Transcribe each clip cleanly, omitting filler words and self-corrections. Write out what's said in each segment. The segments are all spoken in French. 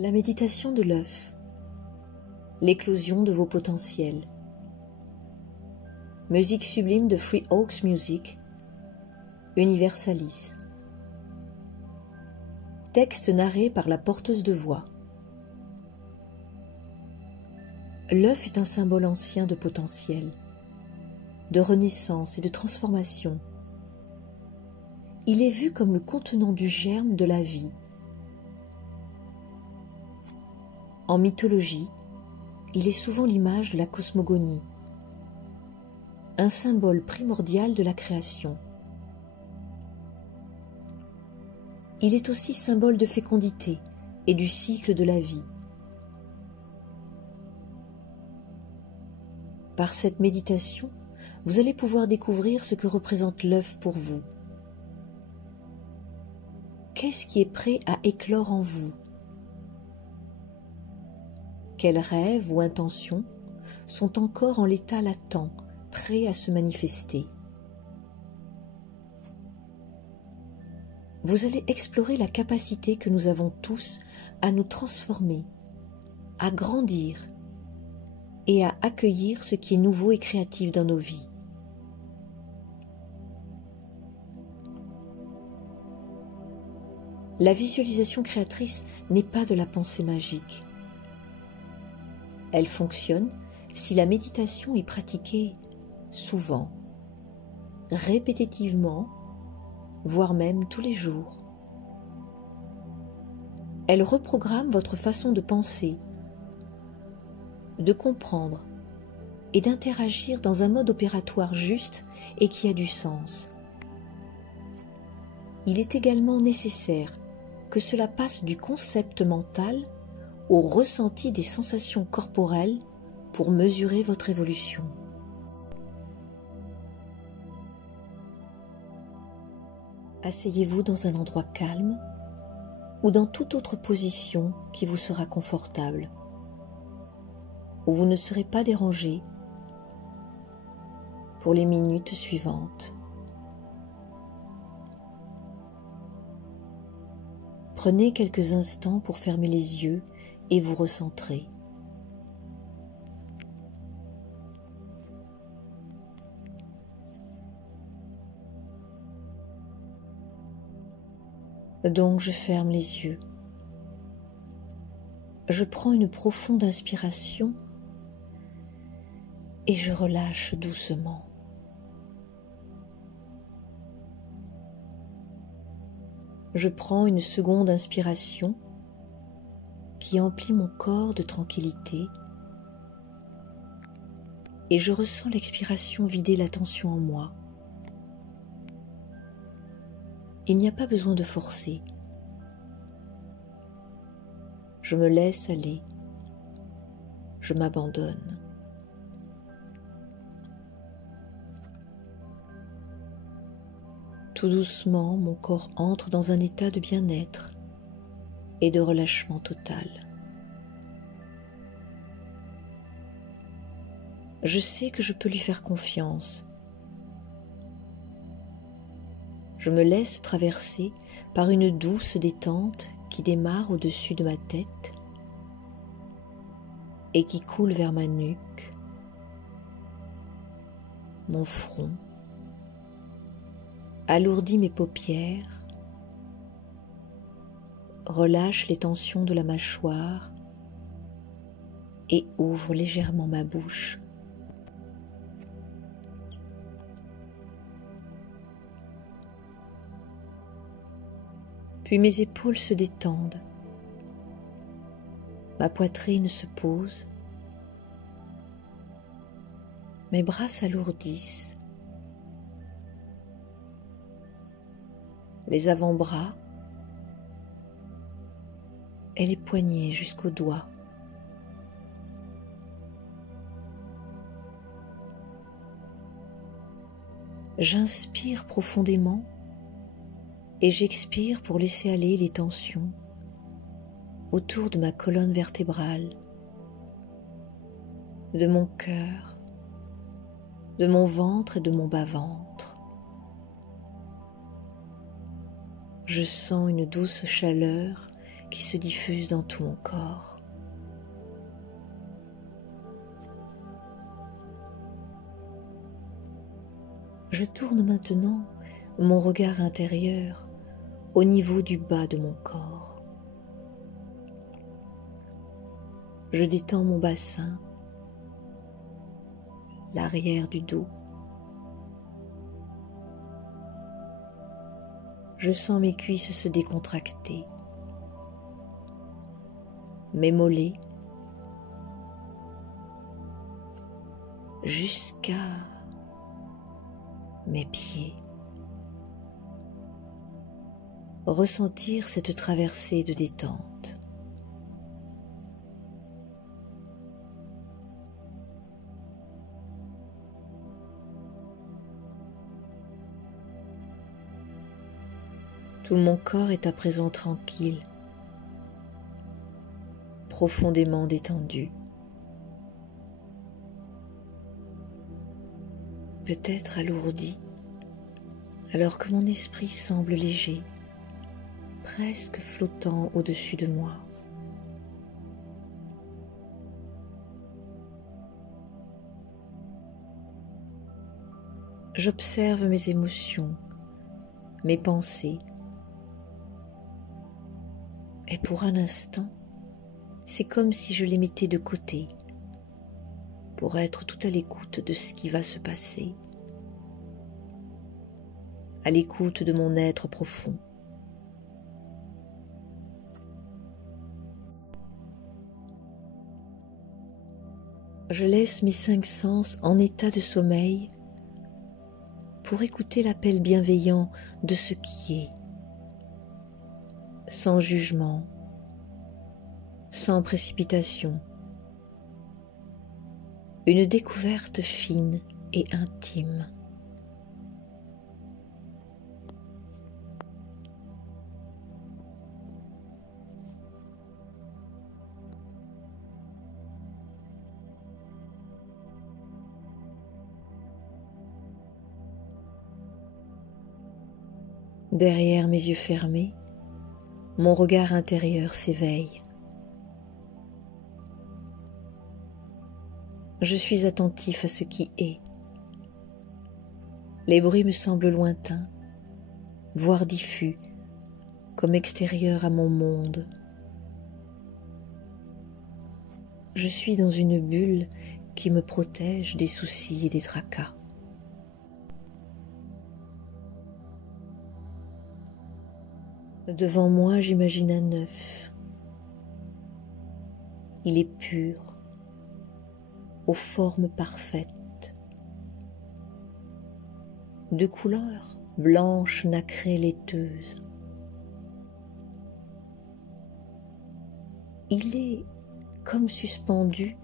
La méditation de l'œuf, l'éclosion de vos potentiels. Musique sublime de Free Oaks Music, Universalis. Texte narré par la porteuse de voix. L'œuf est un symbole ancien de potentiel, de renaissance et de transformation. Il est vu comme le contenant du germe de la vie. En mythologie, il est souvent l'image de la cosmogonie, un symbole primordial de la création. Il est aussi symbole de fécondité et du cycle de la vie. Par cette méditation, vous allez pouvoir découvrir ce que représente l'œuf pour vous. Qu'est-ce qui est prêt à éclore en vous? Quels rêves ou intentions sont encore en l'état latent, prêts à se manifester? Vous allez explorer la capacité que nous avons tous à nous transformer, à grandir et à accueillir ce qui est nouveau et créatif dans nos vies. La visualisation créatrice n'est pas de la pensée magique. Elle fonctionne si la méditation est pratiquée souvent, répétitivement, voire même tous les jours. Elle reprogramme votre façon de penser, de comprendre et d'interagir dans un mode opératoire juste et qui a du sens. Il est également nécessaire que cela passe du concept mental au ressenti des sensations corporelles pour mesurer votre évolution. Asseyez-vous dans un endroit calme ou dans toute autre position qui vous sera confortable, où vous ne serez pas dérangé pour les minutes suivantes. Prenez quelques instants pour fermer les yeux et vous recentrer. Donc je ferme les yeux. Je prends une profonde inspiration et je relâche doucement. Je prends une seconde inspiration qui emplit mon corps de tranquillité et je ressens l'expiration vider la tension en moi. Il n'y a pas besoin de forcer. Je me laisse aller. Je m'abandonne. Tout doucement, mon corps entre dans un état de bien-être et de relâchement total. Je sais que je peux lui faire confiance. Je me laisse traverser par une douce détente qui démarre au-dessus de ma tête et qui coule vers ma nuque, mon front, alourdit mes paupières, relâche les tensions de la mâchoire et ouvre légèrement ma bouche. Puis mes épaules se détendent, ma poitrine se pose, mes bras s'alourdissent, les avant-bras et les poignets jusqu'aux doigts. J'inspire profondément et j'expire pour laisser aller les tensions autour de ma colonne vertébrale, de mon cœur, de mon ventre et de mon bas-ventre. Je sens une douce chaleur qui se diffuse dans tout mon corps. Je tourne maintenant mon regard intérieur au niveau du bas de mon corps. Je détends mon bassin, l'arrière du dos. Je sens mes cuisses se décontracter, mes mollets, jusqu'à mes pieds. Ressentir cette traversée de détente. Tout mon corps est à présent tranquille, profondément détendu. Peut-être alourdi, alors que mon esprit semble léger, presque flottant au-dessus de moi. J'observe mes émotions, mes pensées, et pour un instant, c'est comme si je les mettais de côté pour être tout à l'écoute de ce qui va se passer, à l'écoute de mon être profond. Je laisse mes 5 sens en état de sommeil pour écouter l'appel bienveillant de ce qui est, sans jugement, sans précipitation. Une découverte fine et intime. Derrière mes yeux fermés, mon regard intérieur s'éveille. Je suis attentif à ce qui est. Les bruits me semblent lointains, voire diffus, comme extérieurs à mon monde. Je suis dans une bulle qui me protège des soucis et des tracas. Devant moi, j'imagine un œuf. Il est pur, aux formes parfaites, de couleur blanche, nacrée, laiteuse. Il est comme suspendu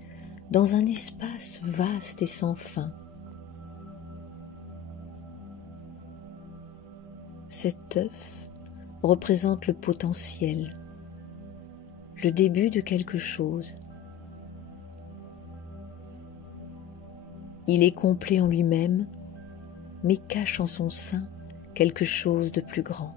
dans un espace vaste et sans fin. Cet œuf représente le potentiel, le début de quelque chose. Il est complet en lui-même, mais cache en son sein quelque chose de plus grand.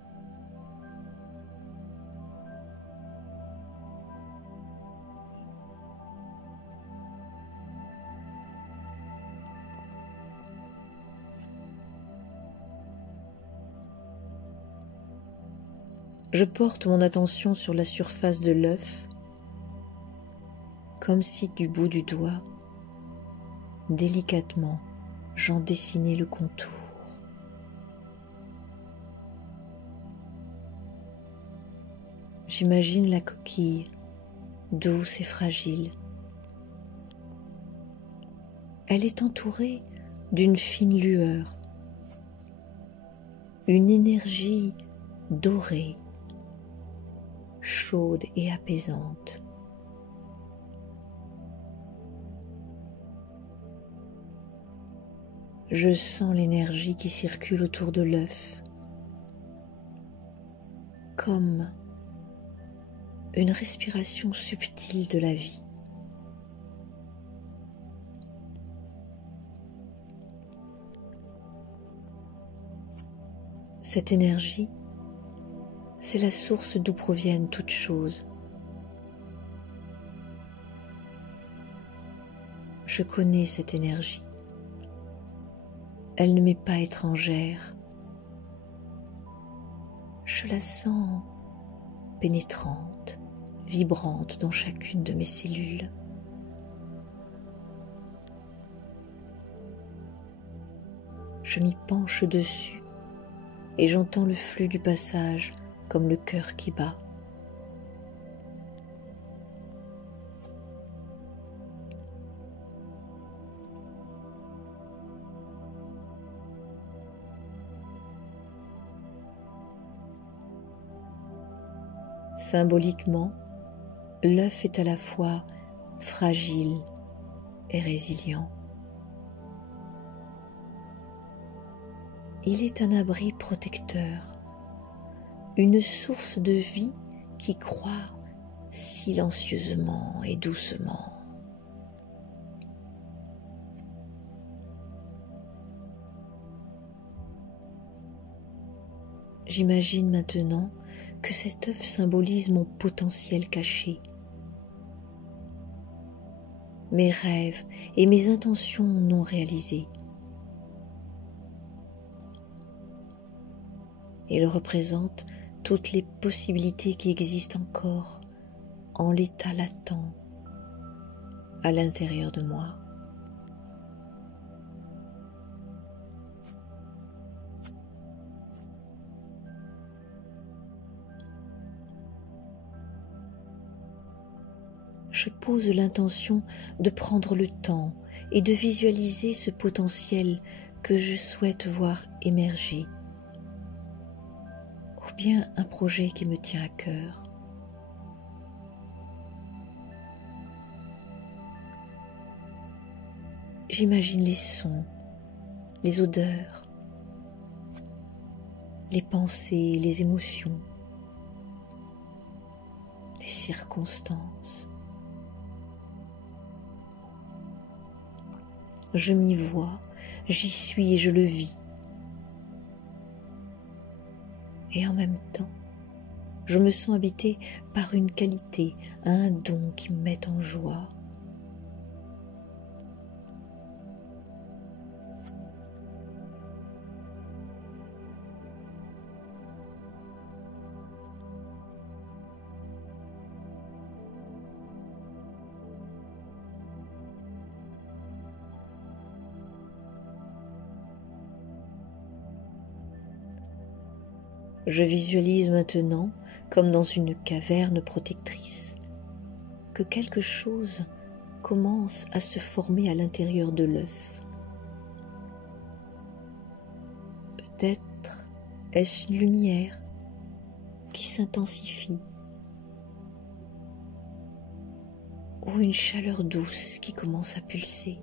Je porte mon attention sur la surface de l'œuf, comme si du bout du doigt, délicatement, j'en dessinais le contour. J'imagine la coquille, douce et fragile. Elle est entourée d'une fine lueur, une énergie dorée, chaude et apaisante. Je sens l'énergie qui circule autour de l'œuf, comme une respiration subtile de la vie. Cette énergie C'est la source d'où proviennent toutes choses. Je connais cette énergie. Elle ne m'est pas étrangère. Je la sens pénétrante, vibrante dans chacune de mes cellules. Je m'y penche dessus et j'entends le flux du passage comme le cœur qui bat. Symboliquement, l'œuf est à la fois fragile et résilient. Il est un abri protecteur, une source de vie qui croît silencieusement et doucement. J'imagine maintenant que cet œuf symbolise mon potentiel caché, mes rêves et mes intentions non réalisées. Il représente toutes les possibilités qui existent encore en l'état latent à l'intérieur de moi. Je pose l'intention de prendre le temps et de visualiser ce potentiel que je souhaite voir émerger, ou bien un projet qui me tient à cœur. J'imagine les sons, les odeurs, les pensées, les émotions, les circonstances. Je m'y vois, j'y suis et je le vis. Et en même temps, je me sens habitée par une qualité, un don qui me met en joie. Je visualise maintenant, comme dans une caverne protectrice, que quelque chose commence à se former à l'intérieur de l'œuf. Peut-être est-ce une lumière qui s'intensifie ou une chaleur douce qui commence à pulser.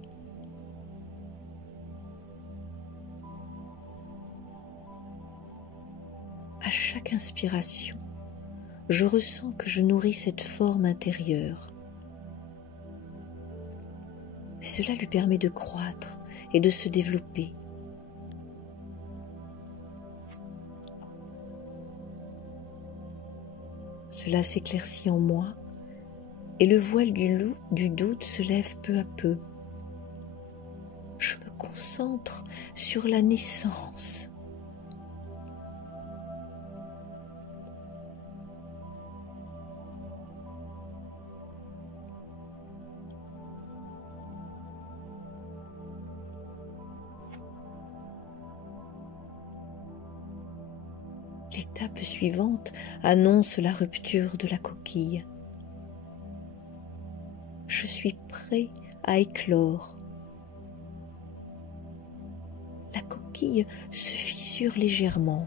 À chaque inspiration, je ressens que je nourris cette forme intérieure. Et cela lui permet de croître et de se développer. Cela s'éclaircit en moi et le voile du doute se lève peu à peu. Je me concentre sur la naissance. L'étape suivante annonce la rupture de la coquille. Je suis prêt à éclore. La coquille se fissure légèrement.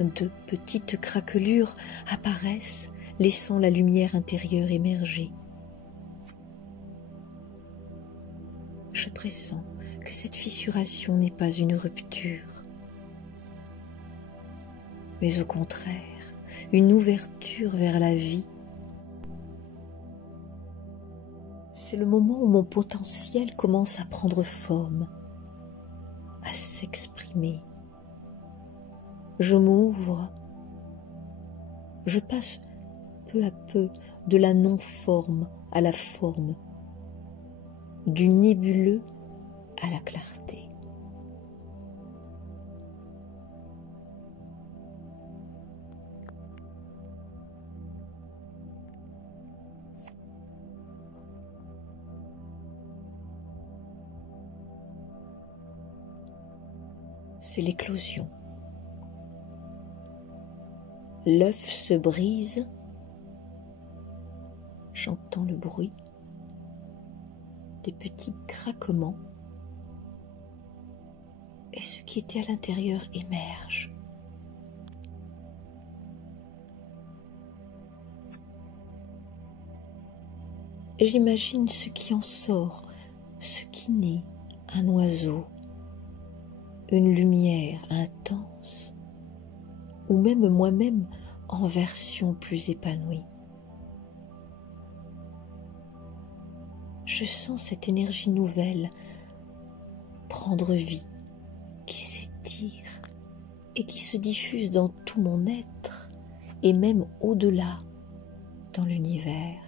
De petites craquelures apparaissent, laissant la lumière intérieure émerger. Je pressens que cette fissuration n'est pas une rupture, mais au contraire, une ouverture vers la vie. C'est le moment où mon potentiel commence à prendre forme, à s'exprimer. je m'ouvre, je passe peu à peu de la non-forme à la forme, du nébuleux à la clarté. C'est l'éclosion. L'œuf se brise, j'entends le bruit des petits craquements et ce qui était à l'intérieur émerge. J'imagine ce qui en sort, ce qui naît, un oiseau, une lumière intense, ou même moi-même en version plus épanouie. Je sens cette énergie nouvelle prendre vie, qui s'étire et qui se diffuse dans tout mon être et même au-delà dans l'univers.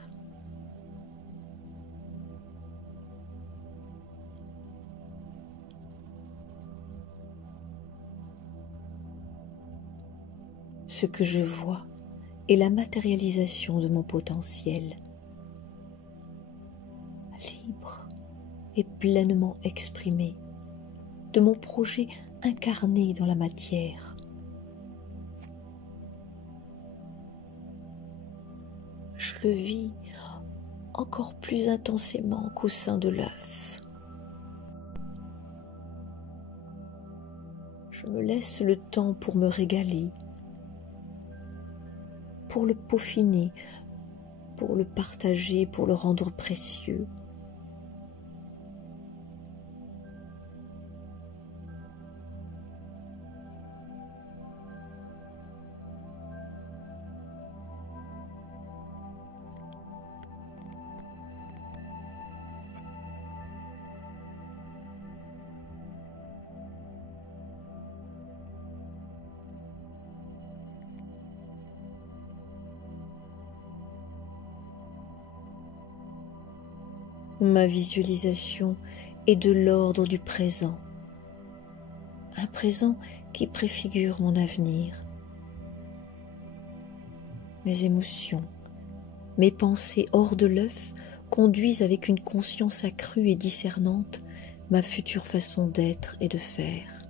Ce que je vois est la matérialisation de mon potentiel, libre et pleinement exprimé, de mon projet incarné dans la matière. Je le vis encore plus intensément qu'au sein de l'œuf. Je me laisse le temps pour me régaler, pour le peaufiner, pour le partager, pour le rendre précieux. Ma visualisation est de l'ordre du présent, un présent qui préfigure mon avenir. Mes émotions, mes pensées hors de l'œuf conduisent avec une conscience accrue et discernante ma future façon d'être et de faire.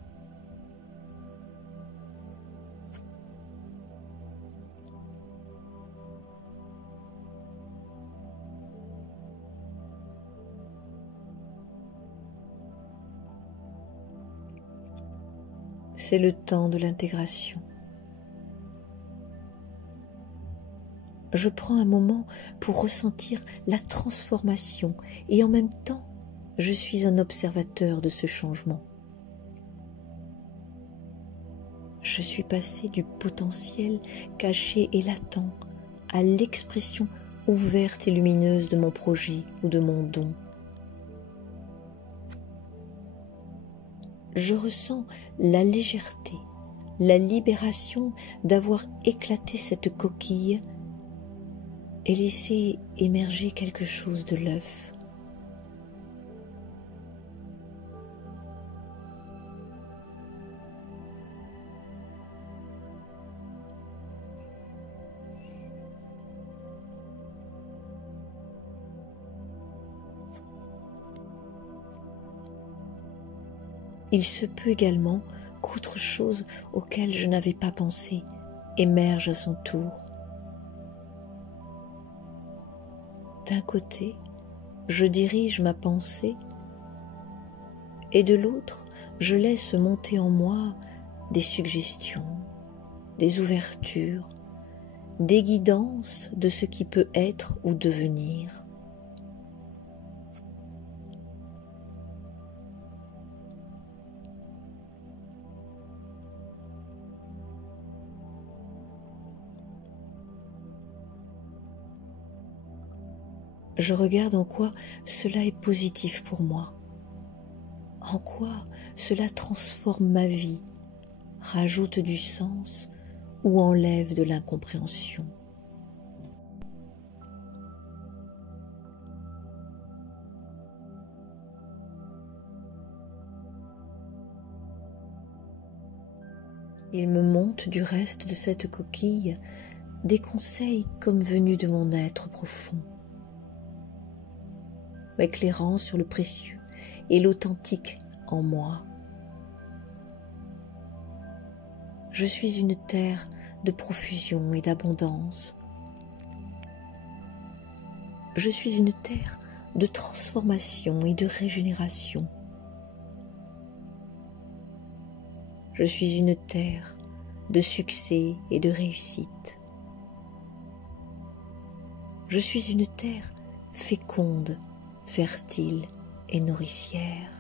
C'est le temps de l'intégration. Je prends un moment pour ressentir la transformation et en même temps, je suis un observateur de ce changement. Je suis passé du potentiel caché et latent à l'expression ouverte et lumineuse de mon projet ou de mon don. Je ressens la légèreté, la libération d'avoir éclaté cette coquille et laissé émerger quelque chose de l'œuf. Il se peut également qu'autre chose auquel je n'avais pas pensé émerge à son tour. D'un côté, je dirige ma pensée et de l'autre, je laisse monter en moi des suggestions, des ouvertures, des guidances de ce qui peut être ou devenir. Je regarde en quoi cela est positif pour moi, en quoi cela transforme ma vie, rajoute du sens ou enlève de l'incompréhension. Il me monte du reste de cette coquille des conseils comme venus de mon être profond, m'éclairant sur le précieux et l'authentique en moi. Je suis une terre de profusion et d'abondance. Je suis une terre de transformation et de régénération. Je suis une terre de succès et de réussite. Je suis une terre féconde, fertile et nourricière.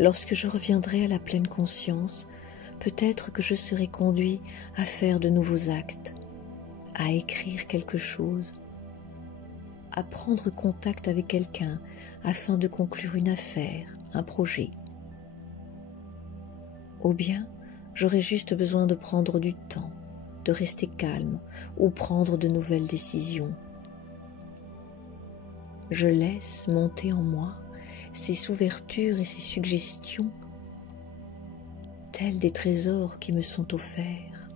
Lorsque je reviendrai à la pleine conscience, peut-être que je serai conduit à faire de nouveaux actes, à écrire quelque chose, à prendre contact avec quelqu'un afin de conclure une affaire, un projet. Ou bien, j'aurai juste besoin de prendre du temps, de rester calme ou prendre de nouvelles décisions. Je laisse monter en moi ces ouvertures et ces suggestions, tels des trésors qui me sont offerts.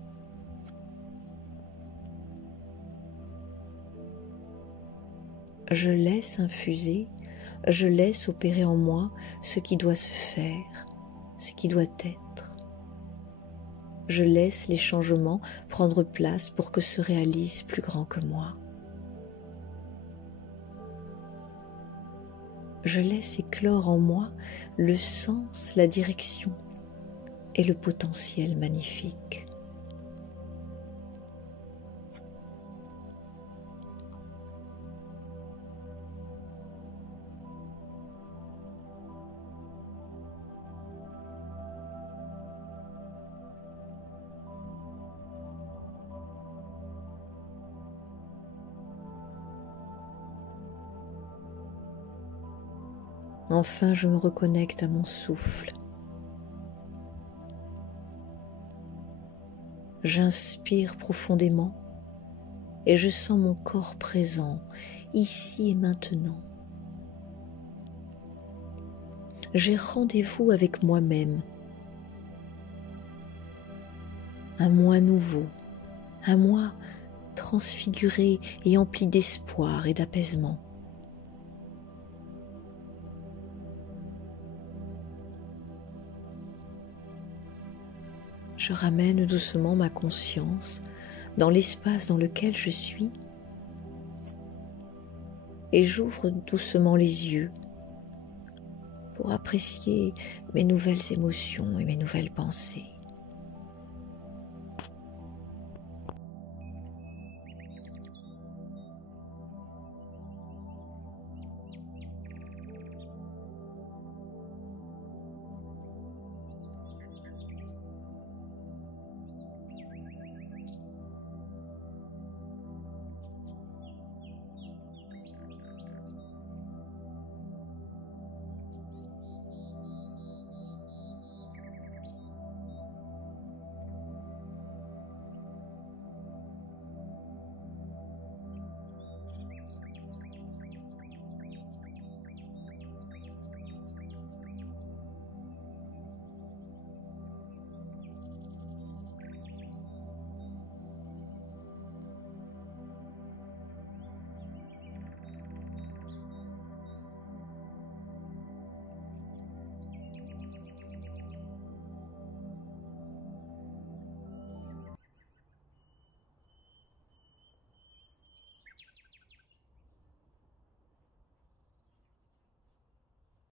Je laisse infuser, je laisse opérer en moi ce qui doit se faire, ce qui doit être. Je laisse les changements prendre place pour que se réalise plus grand que moi. Je laisse éclore en moi le sens, la direction et le potentiel magnifique. Enfin, je me reconnecte à mon souffle. J'inspire profondément et je sens mon corps présent, ici et maintenant. J'ai rendez-vous avec moi-même, un moi nouveau, un moi transfiguré et empli d'espoir et d'apaisement. Je ramène doucement ma conscience dans l'espace dans lequel je suis et j'ouvre doucement les yeux pour apprécier mes nouvelles émotions et mes nouvelles pensées.